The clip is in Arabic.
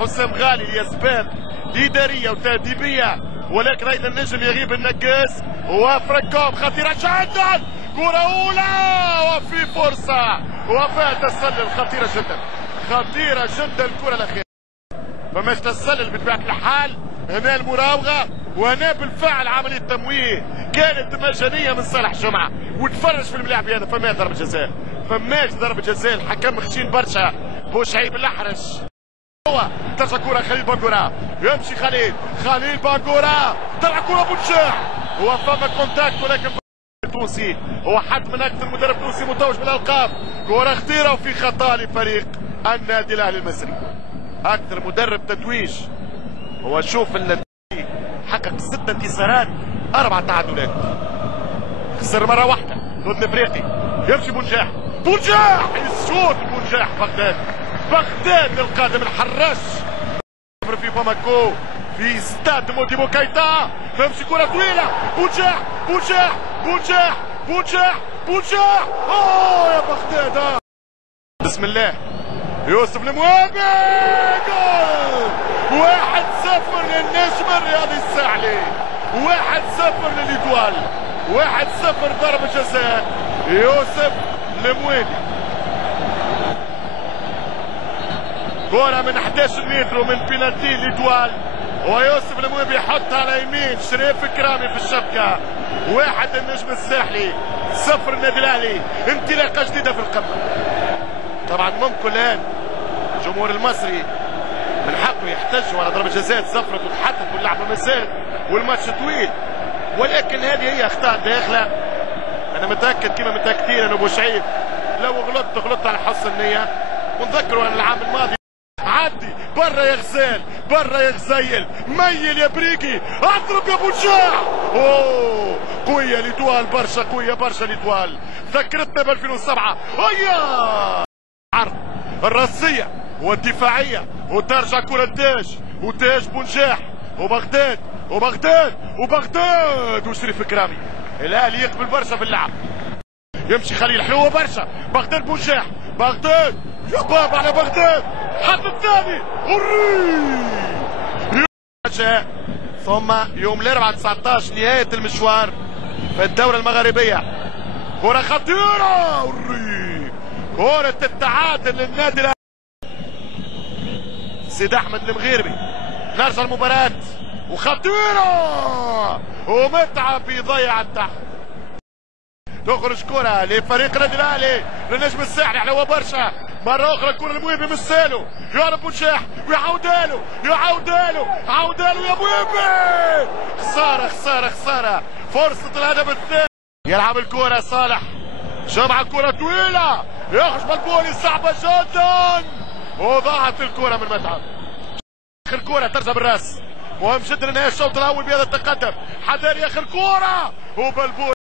حسام غالي لأسباب إدارية وتأديبية، ولكن أيضا نجم يغيب النقاس وفريكوم خطيرة جدا، كرة أولى وفي فرصة وفاة تسلل خطيرة جدا، خطيرة جدا الكرة الأخيرة. فماش تسلل بطبيعة الحال، هنا المراوغة وهنا بالفعل عملية تمويه كانت مجانية من صالح جمعة، وتفرج في الملاعب هذا فما ضربة جزاء، فماش ضربة جزاء، الحكم خشين برشا. بوشعيب الأحرج هو ترجع كرة خليل بانقورا، يمشي خليل بانقورا، طلع كرة بوجاح، هو فما كونتاكت ولكن التونسي هو حد من أكثر مدرب تونسي متوج بالألقاب، كرة خطيرة وفي خطأ لفريق النادي الأهلي المصري. أكثر مدرب تتويج، هو شوف حقق 6 انتصارات 4 تعادلات، خسر مرة واحدة ضد نفريقي. يمشي بونجاح يشوط بونجاح بغداد القادم الحراش في باماكو في استاد موديبو كايتا، تمشي كرة طويلة بونجاح اوه يا بغداد. بسم الله يوسف الموابي، جول 1-0 للنجم الرياضي الساحلي، 1-0 للإيطوال، 1-0 ضربة جزاء يوسف الموابي. كرة من 11 متر ومن بينالتي لإيطوال، ويوسف الموابي يحطها على يمين شريف كرامي في الشبكة. 1 النجم الساحلي، 0 النادي الأهلي، انطلاقة جديدة في القمة. طبعا ممكن الآن الجمهور المصري من حقه يحتج على ضربة جزاء زفرت وتحدث واللعبة مازالت والماتش طويل، ولكن هذه هي أخطاء داخلة. أنا متأكد كما متأكدين أن بوشعيب لو غلطت على حسن النية، ونذكروا أن العام الماضي عدي برا يا غزال برا يا غزيل، ميل يا بريكي، اضرب يا بوجاح. اوه قوية ليتوال برشا، قوية برشا ليتوال، ذكرتنا ب 2007. هيا عرض الراسية والدفاعية وترجع كرة تاج بونجاح وبغداد وشريف كرامي. الاهلي يقبل برشا في اللعب، يمشي خليل حلوة برشا، بغداد بونجاح، بغداد يا بابا على بغداد، حط الثاني ثم يوم الاربعاء 19 نهاية المشوار في الدورة المغربية. كرة خطيرة، كرة التعادل للنادي الأهلي. سيد احمد المغيربي، نرجع المباراة وخطيرة ومتعب يضيع التحت. تخرج كرة لفريق النادي الاهلي للنجم الساحلي، حلوة برشا، مرة أخرى الكرة المويبي مسالو، يعرف بوجاح ويعاودالو يا مويبي. خسارة، فرصة الهدف الثاني. يلعب الكرة صالح جمع كرة طويلة، يخرج بالبولي صعبة جدا وضاعت الكرة من متعب. آخر كرة ترجع بالراس، مهم جدا انها الشوط الأول بهذا التقدم. حذاري آخر كرة وبالبولي